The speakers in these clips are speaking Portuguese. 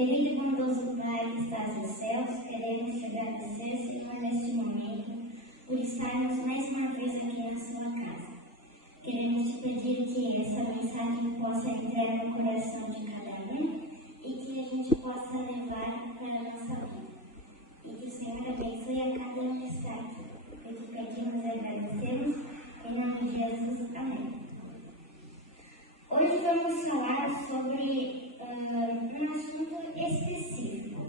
Querido e bondoso Pai que estás nos céus, queremos te agradecer, Senhor, neste momento, por estarmos mais uma vez aqui na sua casa. Queremos te pedir que essa mensagem possa entrar no coração de cada um e que a gente possa levar para a nossa vida. E que o Senhor abençoe a cada um que está aqui. Eu te pedimos e agradecemos, em nome de Jesus. Amém. Hoje vamos falar sobre um assunto específico.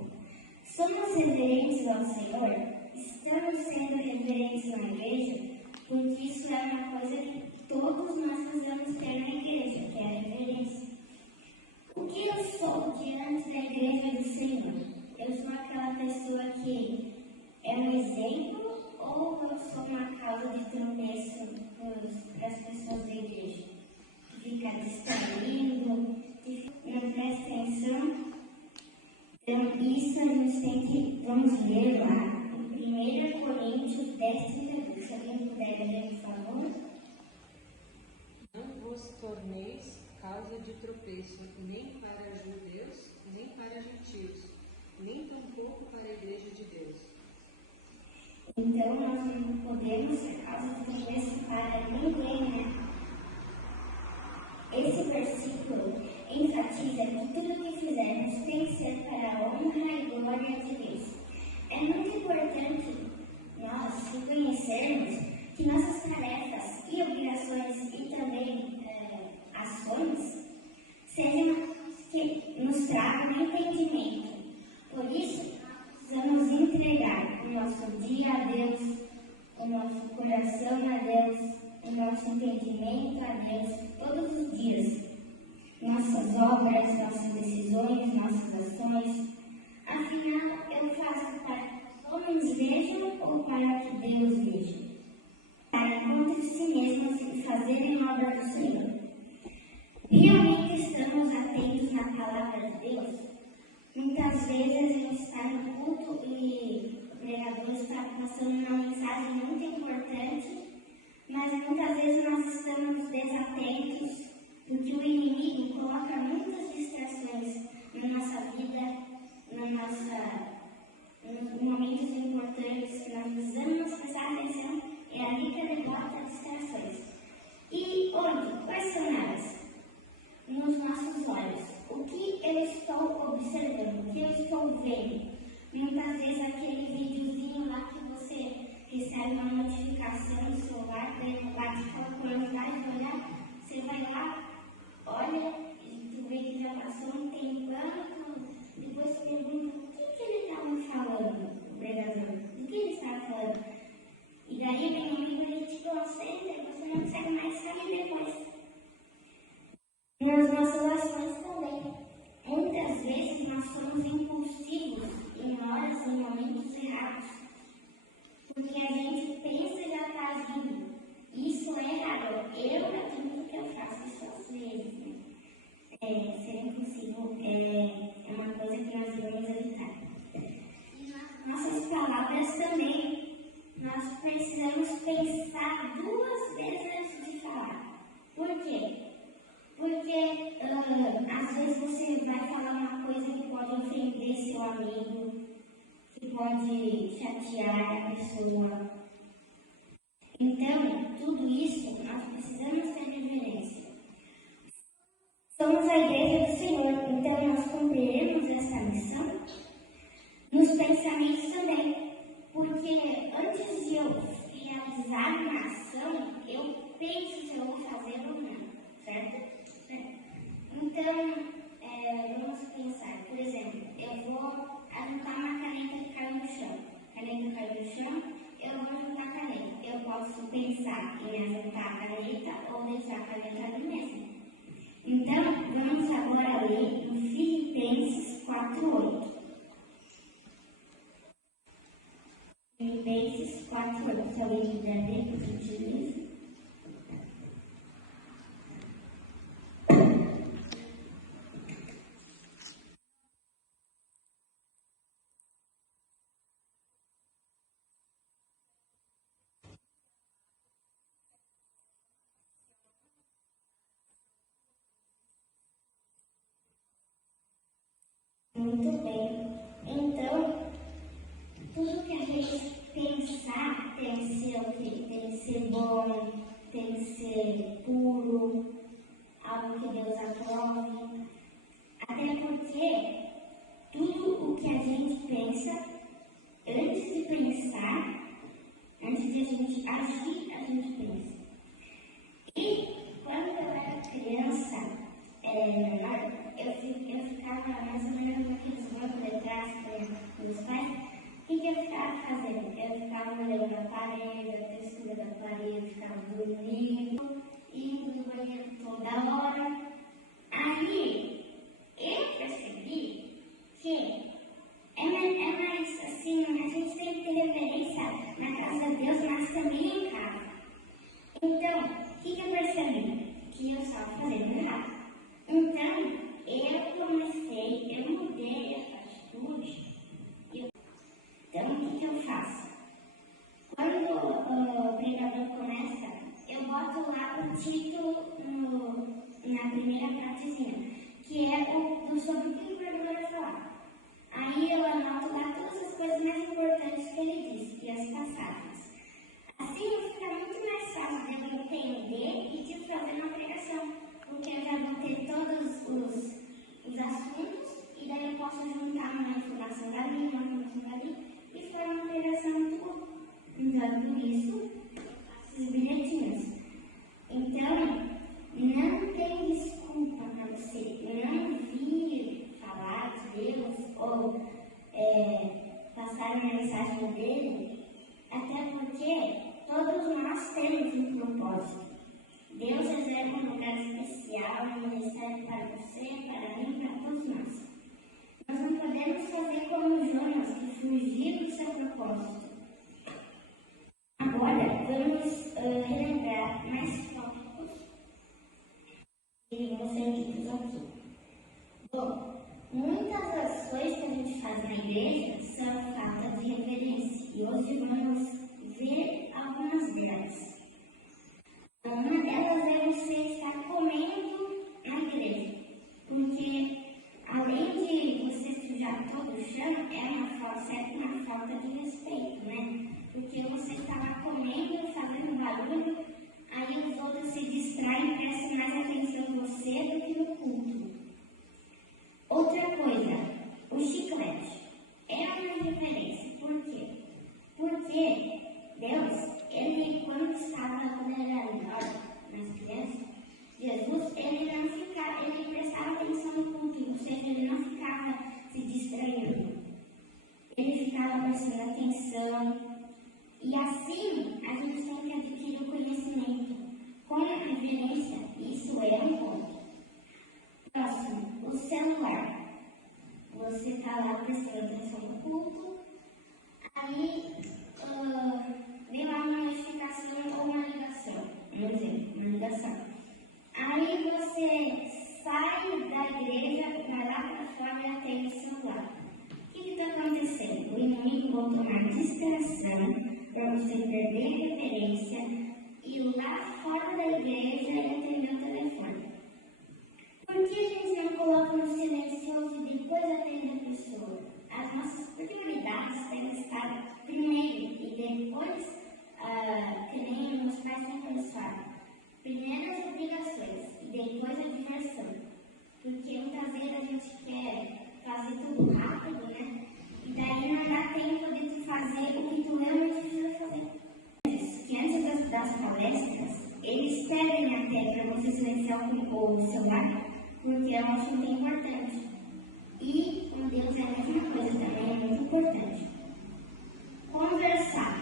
Somos reverentes ao Senhor? Estamos sendo reverentes na igreja? Porque isso é uma coisa que todos nós precisamos ter na igreja, que é a reverência. O que eu sou diante da igreja do Senhor? Eu sou aquela pessoa que é um exemplo ou eu sou uma causa de tropeço para as pessoas da igreja? Que fica distraindo, que não presta atenção? Então, isso a gente tem que, vamos ler lá, em 1 Coríntios 10:32. Se alguém puder ler, por favor. Não vos torneis causa de tropeço, nem para judeus, nem para gentios, nem tampouco para a igreja de Deus. Então, nós não podemos ser causa de tropeço para ninguém, né? Esse versículo enfatiza que tudo que fizermos tem que ser para a honra e glória de Deus. É muito importante nós reconhecermos que nossas tarefas e obrigações e também ações sejam que nos tragam entendimento. Por isso, precisamos entregar o nosso dia a Deus, o nosso coração a Deus, o nosso entendimento a Deus todos os dias. Nossas obras, nossas decisões, nossas ações. Afinal, eu faço para que os homens vejam ou para que Deus veja? Para contra si mesmos e fazerem a obra do Senhor. Realmente estamos atentos na palavra de Deus? Muitas vezes a gente está no culto e o pregador está passando uma mensagem muito importante, mas muitas vezes nós estamos desatentos, porque o inimigo coloca muitas distrações na nossa vida, nos momentos importantes que nós precisamos prestar atenção, é ali que ele bota distrações. E onde? Quais são elas? Nos nossos olhos. O que eu estou observando? O que eu estou vendo? Muitas vezes aquele videozinho lá que você recebe uma notificação no celular, bate calculando, vai olhar, você vai lá, olha, e tu vê que já passou um tempão, depois você pergunta, o que ele estava falando, o pregador? Do que ele estava falando? E daí vem um amigo e ele te concentra e você não consegue mais sair depois. Nas nossas ações também. Muitas vezes nós somos impulsivos em horas, em momentos errados. Porque a gente pensa e já está agindo. Isso é errado. Eu admito que eu faço isso às vezes. Né? Ser impulsivo é uma coisa que nós devemos evitar. E nas nossas palavras também, nós precisamos pensar 2 vezes antes de falar. Por quê? Porque às vezes você vai falar uma coisa que pode ofender seu amigo, que pode chatear a pessoa. Então, tudo isso nós precisamos ter reverência. Somos a igreja do Senhor, então nós cumpriremos essa missão nos pensamentos também. Porque antes de eu realizar uma ação, eu penso se eu vou fazer ou não, certo? Então, vamos pensar, por exemplo, eu vou juntar uma caneta que caiu no chão. A caneta caiu no chão, eu vou juntar a caneta. Eu posso pensar em juntar a caneta ou deixar a caneta no mesmo. Então, vamos agora ler em Filipenses 4:8. Filipenses 4:8. Se alguém quiser ler, por gentileza. Muito bem. Então, tudo que a gente pensar tem que ser o quê? Tem que ser bom, tem que ser puro, algo que Deus aprove. Até porque tudo o que a gente pensa, antes de pensar, antes de a gente agir, a gente pensa. E quando eu era criança, menor, eu ficava mais ou menos naqueles bancos de trás com os pais. O que eu ficava fazendo? Eu ficava olhando a parede, a textura da parede, ficava dormindo, indo no banheiro toda hora. Aí eu percebi que é mais assim, a gente tem que ter reverência na casa de Deus, mas também em casa. Então, o que eu percebi? Que eu estava fazendo errado. Então, eu mudei a atitude. Então, o que eu faço? Quando o pregador começa, eu boto lá o título na primeira partezinha, que é sobre o que o pregador vai falar. Aí eu anoto lá todas as coisas mais importantes que ele disse, e as passagens. Assim fica muito mais fácil de eu entender e de fazer uma pregação, porque eu já vou ter todos os assuntos e daí eu posso juntar uma informação dali, uma informação dali e formar uma pregação muito boa. Então, por isso, esses bilhetinhos. Então, não tem desculpa para você não vir falar de Deus ou passar uma mensagem dele, até porque todos nós temos um propósito. Deus reserva um lugar especial, um ministério para você, para mim, para todos nós. Nós não podemos fazer como Jonas, que fugiu do seu propósito. Agora, vamos relembrar mais tópicos que vão ser ditos aqui. Bom, muitas ações que a gente faz na igreja são falta de reverência. E hoje vamos ver algumas delas. Uma delas é você estar comendo na igreja, porque além de você sujar todo o chão, é uma falta de respeito, né? Porque você está lá comendo, fazendo barulho, aí os outros se distraem e prestam mais atenção em você do que no culto. Outra coisa, o chiclete é uma irreverência. Por quê? Porque Deus, quando ele era menor, nas crianças, Jesus, ele prestava atenção no culto, ou seja, ele não ficava se distraindo. Ele ficava prestando atenção. E assim, a gente tem que adquirir o conhecimento. Com a reverência, isso é um ponto. Próximo, o celular. Você está lá prestando atenção no culto, aí vem lá uma notificação ou uma ligação. Um exemplo, uma ligação. Aí você sai da igreja, vai lá para fora e atende o celular. O que está acontecendo? O inimigo botou uma distração para você perder a referência e lá fora da igreja atender o telefone. Por que a gente não coloca no silencioso e depois atende a pessoa? As nossas prioridades têm que estar primeiro e depois, que nem meus pais sempre falam, primeiro as obrigações e depois a diversão. Porque muitas vezes a gente quer fazer tudo rápido, né? E daí não dá tempo de tu fazer o que tu realmente precisa fazer. Que antes das palestras, eles pedem até para você silenciar o celular, porque é um assunto importante. E com Deus é a mesma coisa também, é muito importante. Conversar.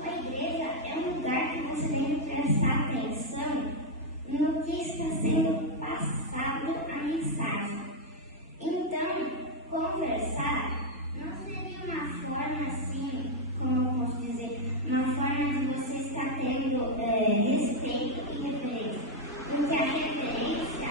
A igreja é um lugar que você tem que prestar atenção no que está sendo passado a mensagem. Então, conversar não seria uma forma assim, como eu posso dizer, uma forma de você estar tendo respeito e reverência. Porque a reverência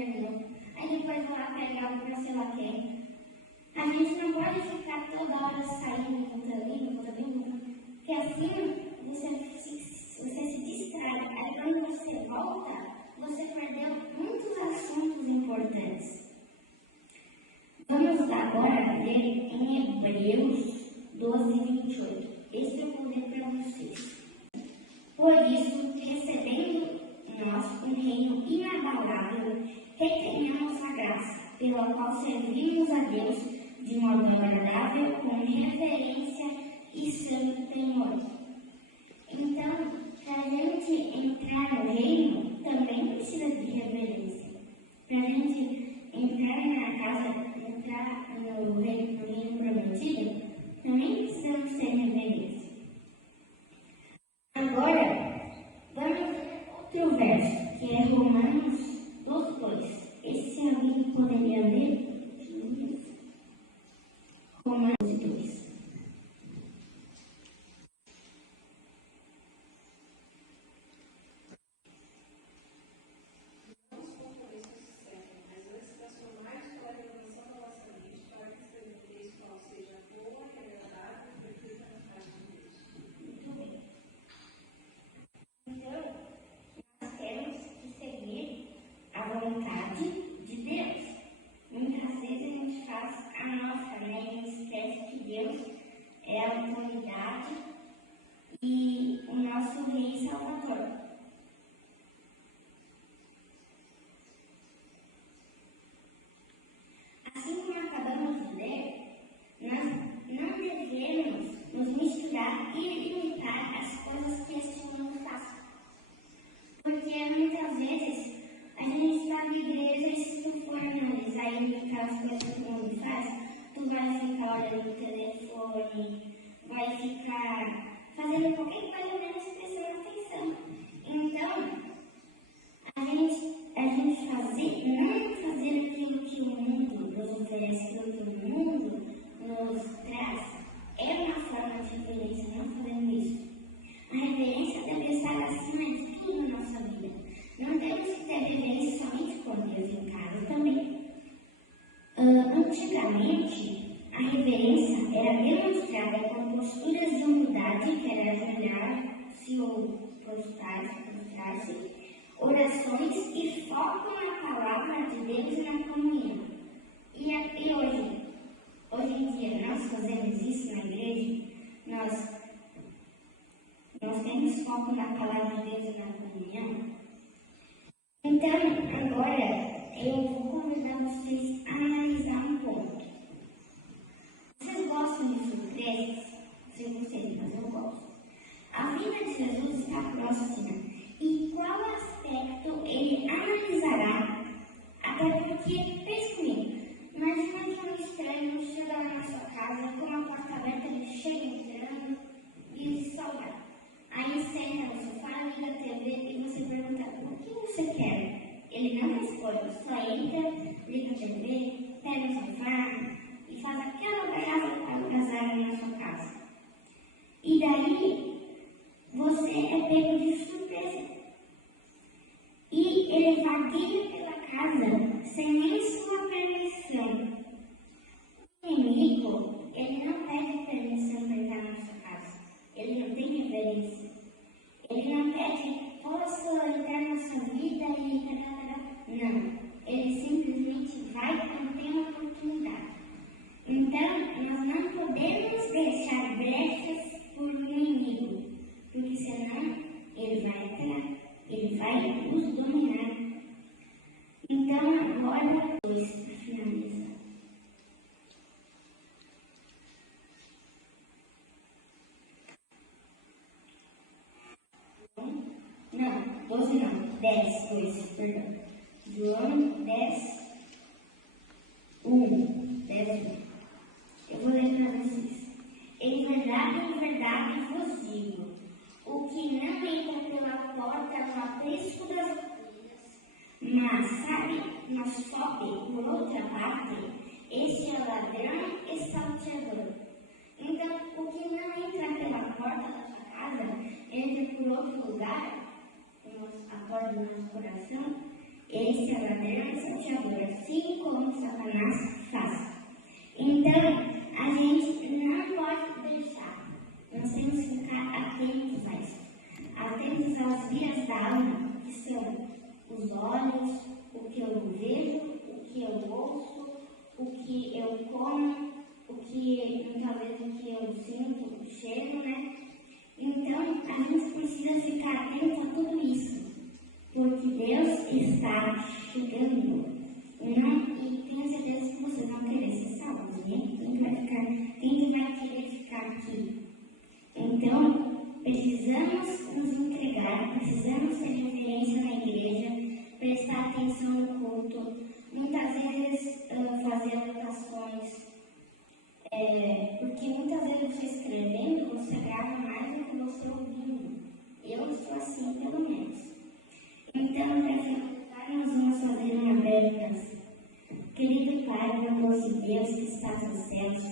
perdeu. Aí depois vai lá pegar algo para sei lá quem. A gente não pode ficar toda hora saindo, voltando, porque assim você se distrai. Aí quando você volta, você perdeu muitos assuntos importantes. Vamos agora ler em Hebreus 12:28. Esse eu vou ler para vocês. Por isso, recebendo nós um reino inabalável, retenhamos a graça, pela qual servimos a Deus de modo agradável, com reverência e santo temor. Então, para a gente entrar no reino, também precisa de reverência. Para a gente entrar na casa, entrar no reino prometido, também precisamos ter reverência. Agora, vamos ler outro verso, que é Romanos 2:2. Esse se alguém poderia ler? Romanos 2. É a autoridade e o nosso Rei Salvador. Assim como acabamos de ler, nós não devemos nos misturar e limitar as coisas que este mundo faz. Porque muitas vezes a gente está na igreja e se tu for analisar e limitar as coisas que o mundo faz, tu vai ficar olhando no telefone, vai ficar fazendo qualquer coisa menos prestando atenção. Então, a gente não fazer aquilo que o mundo nos oferece, aquilo que o mundo nos traz, é uma forma de reverência, não fazendo isso. A reverência deve estar acima de tudo na nossa vida. Não temos que ter reverência somente com Deus em casa também. Antigamente, a reverência era demonstrada com posturas de humildade, que era ajoelhar-se ou prostrar-se, orações e foco na palavra de Deus e na comunhão. E hoje em dia, nós fazemos isso na igreja, nós temos foco na palavra de Deus e na comunhão. Então, agora, eu vou convidar vocês a analisar um ponto. Vocês gostam de surpresas? Se eu gostei, mas eu gosto. A vinda de Jesus está próxima. E qual aspecto ele analisará? Até porque, pense comigo, imagina que um estranho chega na sua casa com a porta aberta, ele chega entrando e saudar. Aí senta no sofá, liga a TV e você pergunta, o que você quer? Ele não responde, só entra, liga a TV, pega o sofá e faz aquela barraca algazarra na sua casa. E daí, você é pego de surpresa. E ele vagueia pela casa sem nem sua permissão. O inimigo, ele não pede permissão para entrar na sua casa. Ele não tem reverência. Ele não pede, posso entrar na sua vida e... Não. Ele simplesmente vai quando tem uma oportunidade. Então, nós não podemos deixar brechas por um inimigo, porque senão ele vai entrar, ele vai nos dominar. Então, agora, para finalizar. Não, 12 não, 10, 2, perdão. João 10, 1, 10, 1. Eu vou ler para vocês. Em verdade vos digo, o que não entra pela porta é o aprisco das ovelhas, mas sobe por outra parte, este é ladrão e salteador. Então, o que não entra pela porta da sua casa, entra por outro lugar, a porta do nosso coração, Esse é ladrão e salteador, assim como Satanás faz. Então, a gente não pode deixar, nós temos que ficar atentos a isso. Atentos às vias da alma, que são os olhos, o que eu vejo, o que eu ouço, o que eu como, muitas vezes o que eu sinto, o cheiro, né? Então, a gente precisa ficar atento a tudo isso, porque Deus está chegando, né? E tenho certeza que vocês vão querer ser salvos, né? Quem vai querer ficar aqui? Então, precisamos nos entregar, precisamos ser referência na igreja, prestar atenção no culto, muitas vezes fazer anotações, porque muitas vezes você escrevendo, você grava mais do que você ouvindo. Eu estou assim, pelo menos. Então, para finalizar, nós vamos fazer uma breve canção. Querido Pai, bondoso Deus que estás nos céus,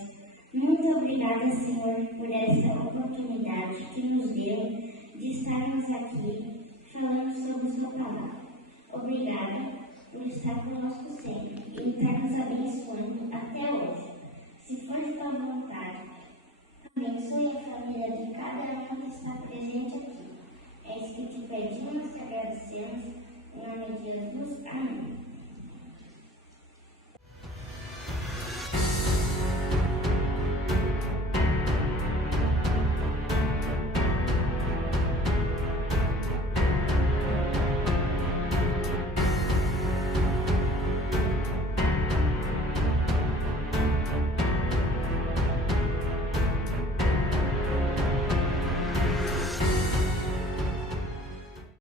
muito obrigada, Senhor, por essa oportunidade que nos deu de estarmos aqui falando sobre Sua palavra. Obrigada por estar conosco sempre e estar nos abençoando até hoje. Se for de Tua vontade, abençoe a família de cada um que está presente aqui. É isso que te pedimos, te agradecemos.